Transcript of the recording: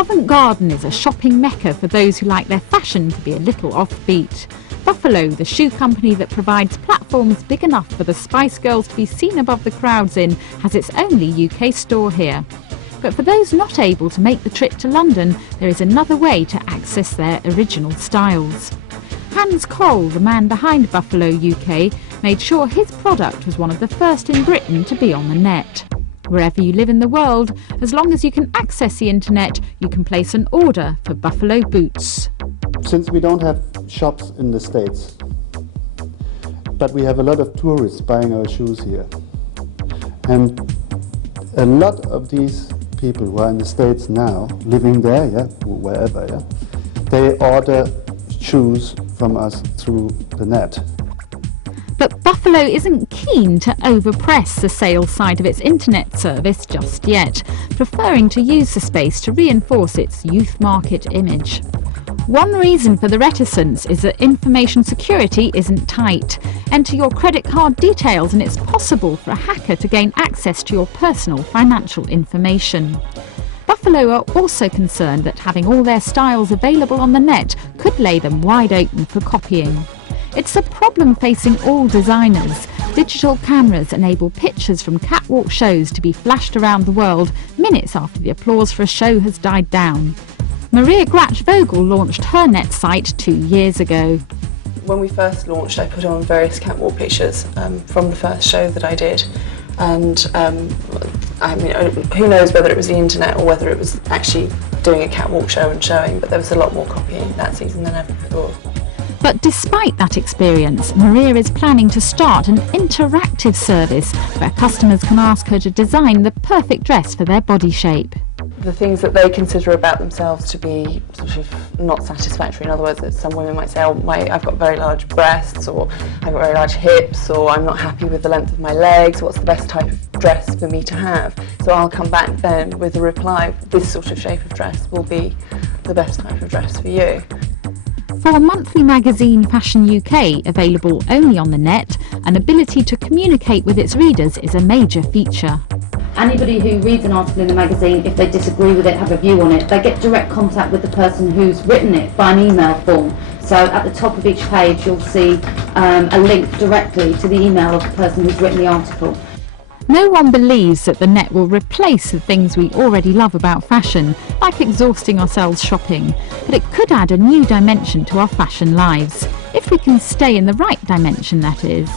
Covent Garden is a shopping mecca for those who like their fashion to be a little offbeat. Buffalo, the shoe company that provides platforms big enough for the Spice Girls to be seen above the crowds in, has its only UK store here. But for those not able to make the trip to London, there is another way to access their original styles. Hans Cole, the man behind Buffalo UK, made sure his product was one of the first in Britain to be on the net. Wherever you live in the world, as long as you can access the internet, you can place an order for Buffalo boots. Since we don't have shops in the States, but we have a lot of tourists buying our shoes here. And a lot of these people who are in the States now, living there, wherever, they order shoes from us through the net. But Buffalo isn't keen to overpress the sales side of its internet service just yet, preferring to use the space to reinforce its youth market image. One reason for the reticence is that information security isn't tight. Enter your credit card details and it's possible for a hacker to gain access to your personal financial information. Buffalo are also concerned that having all their styles available on the net could lay them wide open for copying. It's a problem facing all designers. Digital cameras enable pictures from catwalk shows to be flashed around the world minutes after the applause for a show has died down. Maria Gratch-Vogel launched her net site 2 years ago. When we first launched, I put on various catwalk pictures from the first show that I did. And I mean, who knows whether it was the internet or whether it was actually doing a catwalk show and showing, but there was a lot more copying that season than ever before. But despite that experience, Maria is planning to start an interactive service where customers can ask her to design the perfect dress for their body shape. The things that they consider about themselves to be sort of not satisfactory. In other words, some women might say, oh, I've got very large breasts, or I've got very large hips, or I'm not happy with the length of my legs, what's the best type of dress for me to have? So I'll come back then with a reply, this sort of shape of dress will be the best type of dress for you. For monthly magazine Fashion UK, available only on the net, an ability to communicate with its readers is a major feature. Anybody who reads an article in the magazine, if they disagree with it, have a view on it, they get direct contact with the person who's written it by an email form. So at the top of each page you'll see a link directly to the email of the person who's written the article. No one believes that the net will replace the things we already love about fashion, like exhausting ourselves shopping, but it could add a new dimension to our fashion lives, if we can stay in the right dimension, that is.